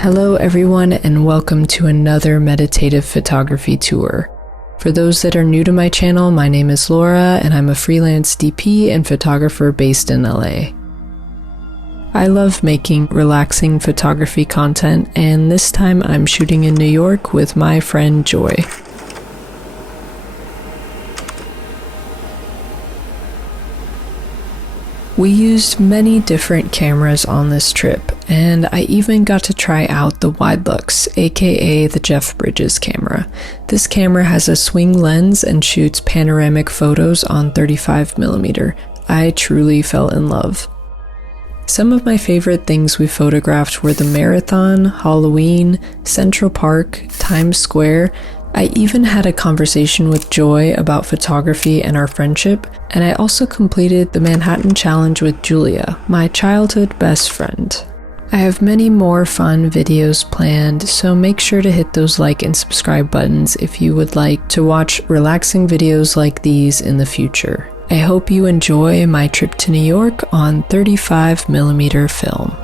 Hello everyone and welcome to another meditative photography tour. For those that are new to my channel, my name is Laura and I'm a freelance DP and photographer based in LA. I love making relaxing photography content, and this time I'm shooting in New York with my friend Joy. We used many different cameras on this trip, and I even got to try out the Widelux, aka the Jeff Bridges camera. This camera has a swing lens and shoots panoramic photos on 35mm. I truly fell in love. Some of my favorite things we photographed were the Marathon, Halloween, Central Park, Times Square. I even had a conversation with Joy about photography and our friendship, and I also completed the Manhattan Challenge with Julia, my childhood best friend. I have many more fun videos planned, so make sure to hit those like and subscribe buttons if you would like to watch relaxing videos like these in the future. I hope you enjoy my trip to New York on 35mm film.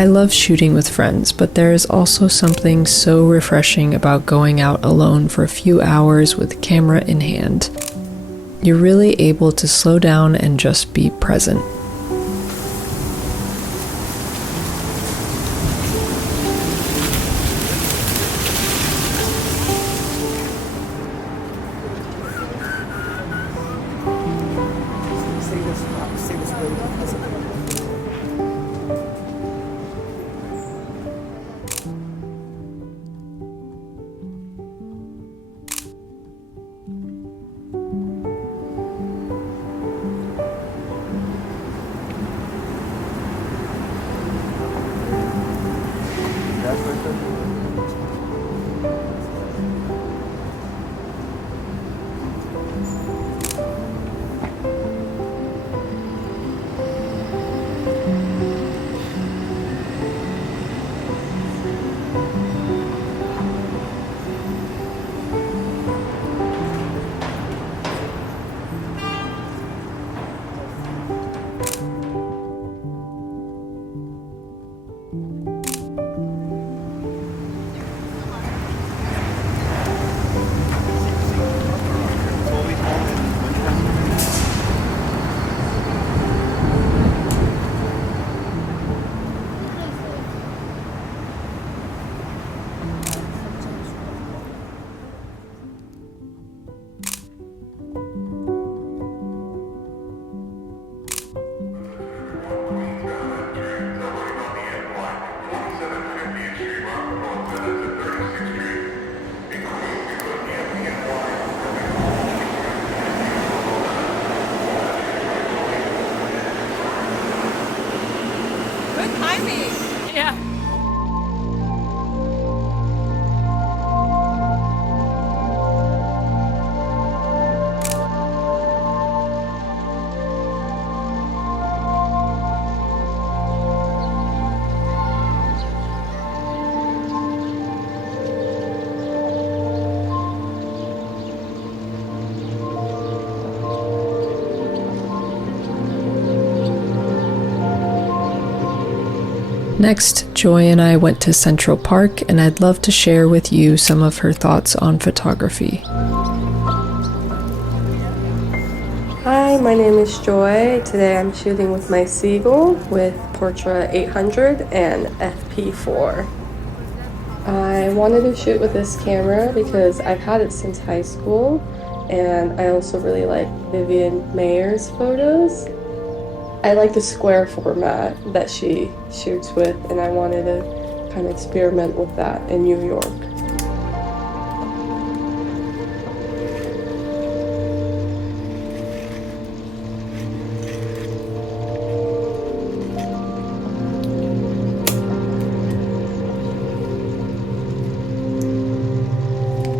I love shooting with friends, but there is also something so refreshing about going out alone for a few hours with camera in hand. You're really able to slow down and just be present. Next, Joy and I went to Central Park, and I'd love to share with you some of her thoughts on photography. Hi, my name is Joy. Today I'm shooting with my Seagull with Portra 800 and FP4. I wanted to shoot with this camera because I've had it since high school, and I also really like Vivian Mayer's photos. I like the square format that she shoots with, and I wanted to kind of experiment with that in New York.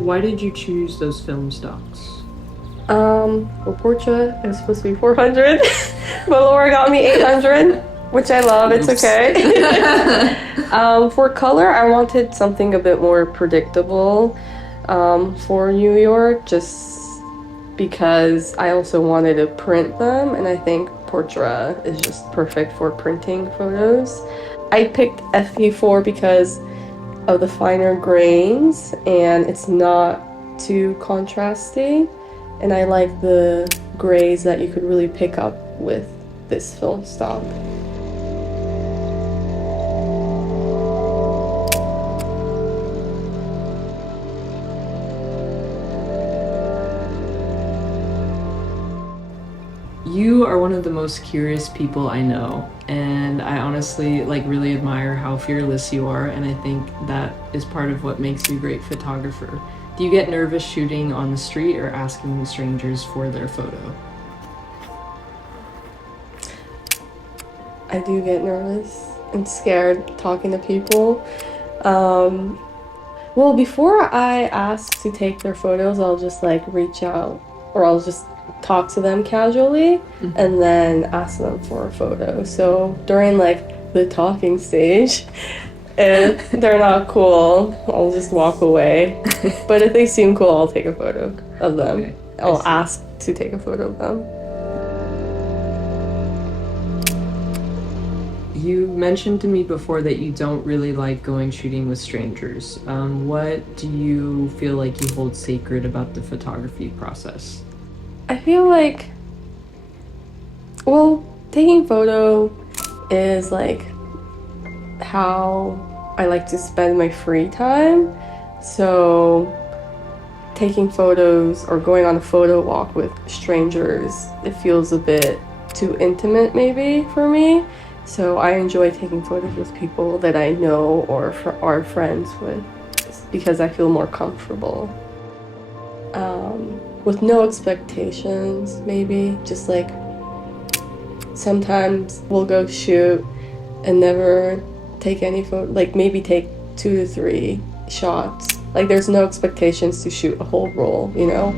Why did you choose those film stocks? For Portra, it was supposed to be 400, but Laura got me 800, which I love. It's okay. For color, I wanted something a bit more predictable for New York, just because I also wanted to print them, and I think Portra is just perfect for printing photos. I picked FP4 because of the finer grains, and it's not too contrasty, and I like the grays that you could really pick up with this film stock. You are one of the most curious people I know, and I honestly really admire how fearless you are, and I think that is part of what makes you a great photographer. Do you get nervous shooting on the street or asking strangers for their photo? I do get nervous and scared talking to people. Well, before I ask to take their photos, I'll just reach out, or I'll just talk to them casually and then ask them for a photo. So during the talking stage, if they're not cool, I'll just walk away. But if they seem cool, I'll take a photo of them. Okay, I'll ask to take a photo of them. You mentioned to me before that you don't really like going shooting with strangers. What do you feel like you hold sacred about the photography process? I feel like, well, taking photo is like how I like to spend my free time. So taking photos or going on a photo walk with strangers, it feels a bit too intimate maybe for me. So I enjoy taking photos with people that I know or are friends with because I feel more comfortable. With no expectations, maybe. Just like sometimes we'll go shoot and never take any photo, like maybe take 2 to 3 shots. Like there's no expectations to shoot a whole roll, you know?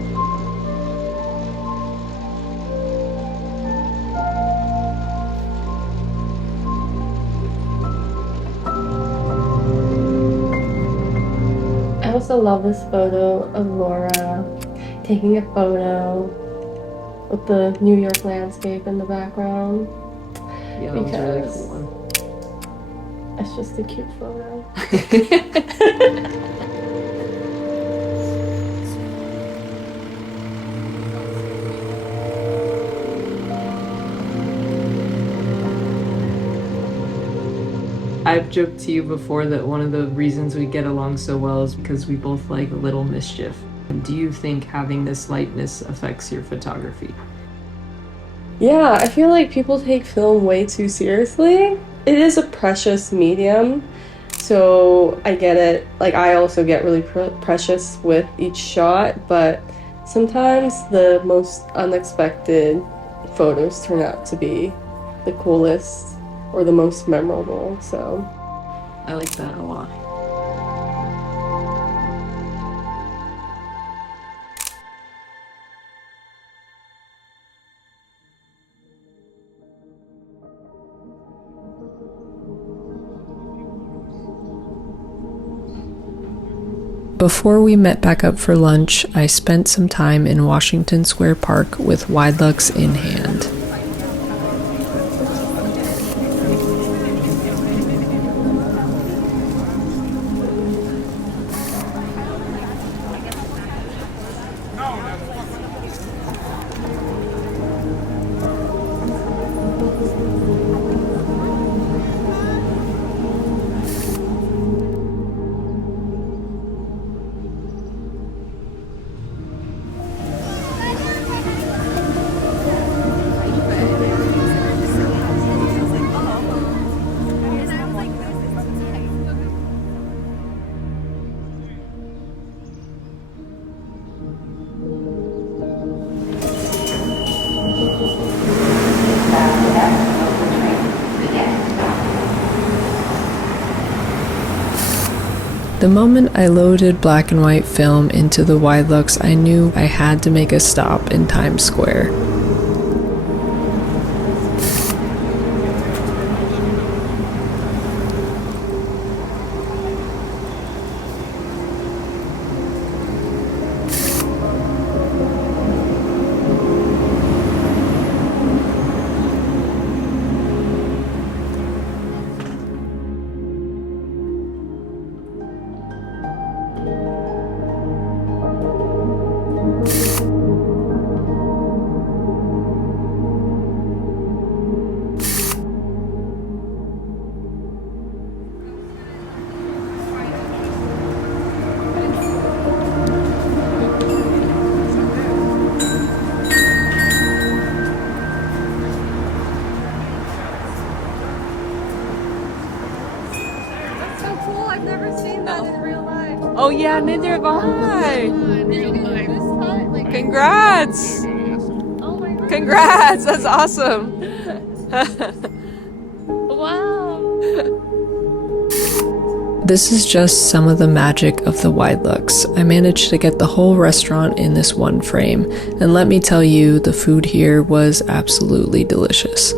I also love this photo of Laura taking a photo with the New York landscape in the background. Yeah, that was a really cool one. It's just a cute photo. I've joked to you before that one of the reasons we get along so well is because we both like a little mischief. Do you think having this lightness affects your photography? Yeah, I feel like people take film way too seriously. It is a precious medium, so I get it. Like I also get really precious with each shot, but sometimes the most unexpected photos turn out to be the coolest or the most memorable, so. I like that a lot. Before we met back up for lunch, I spent some time in Washington Square Park with Widelux in hand. The moment I loaded black and white film into the Widelux, I knew I had to make a stop in Times Square. Oh yeah, neither have I. Congrats! Congrats! That's awesome. Wow. This is just some of the magic of the Widelux. I managed to get the whole restaurant in this one frame, and let me tell you, the food here was absolutely delicious.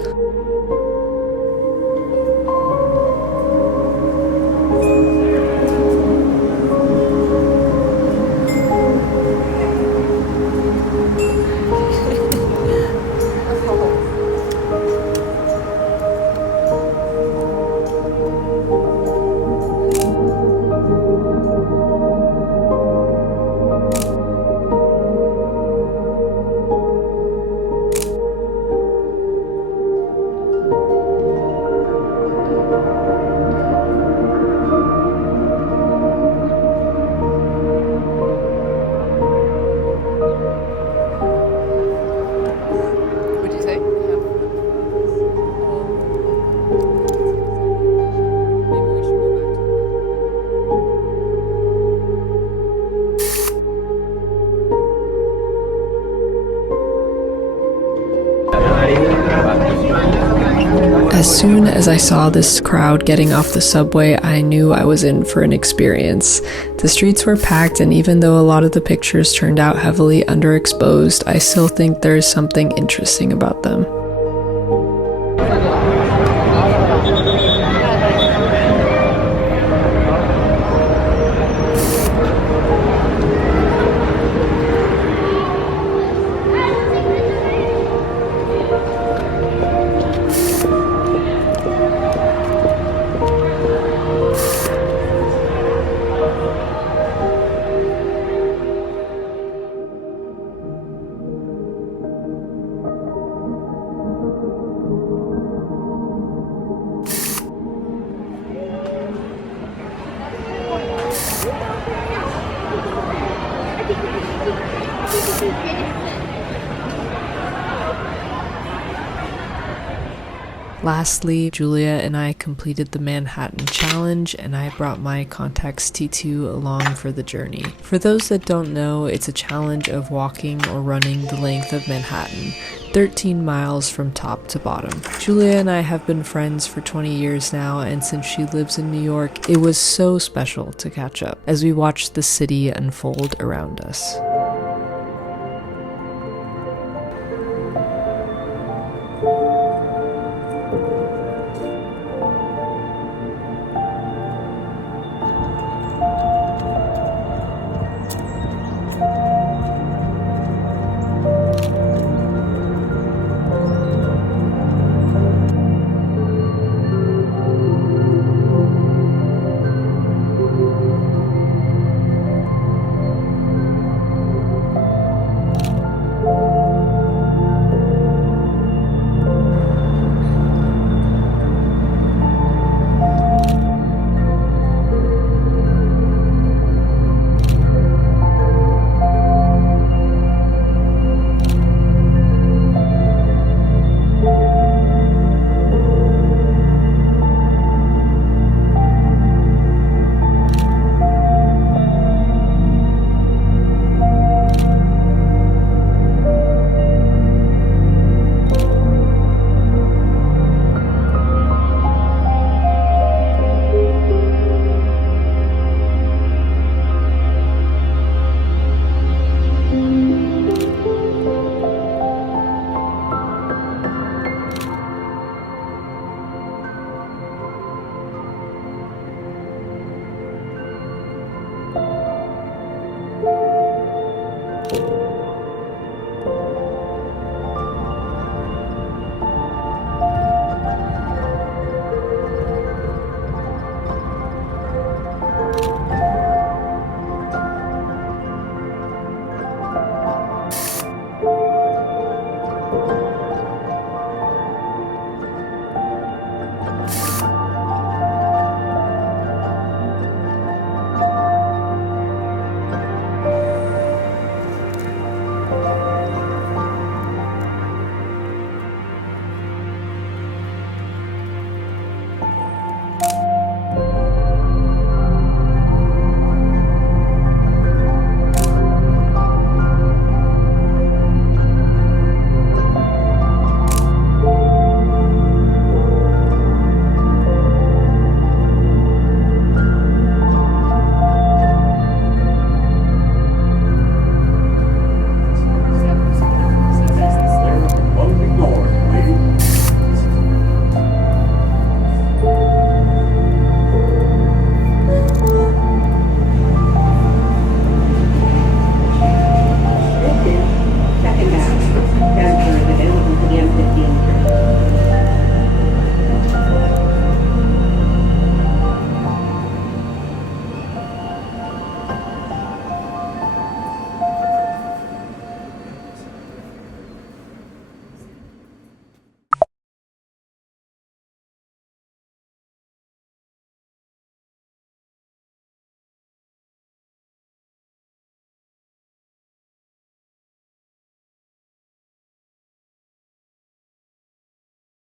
As soon as I saw this crowd getting off the subway, I knew I was in for an experience. The streets were packed, and even though a lot of the pictures turned out heavily underexposed, I still think there is something interesting about them. Lastly, Julia and I completed the Manhattan Challenge, and I brought my Contax T2 along for the journey. For those that don't know, it's a challenge of walking or running the length of Manhattan, 13 miles from top to bottom. Julia and I have been friends for 20 years now, and since she lives in New York, it was so special to catch up as we watched the city unfold around us.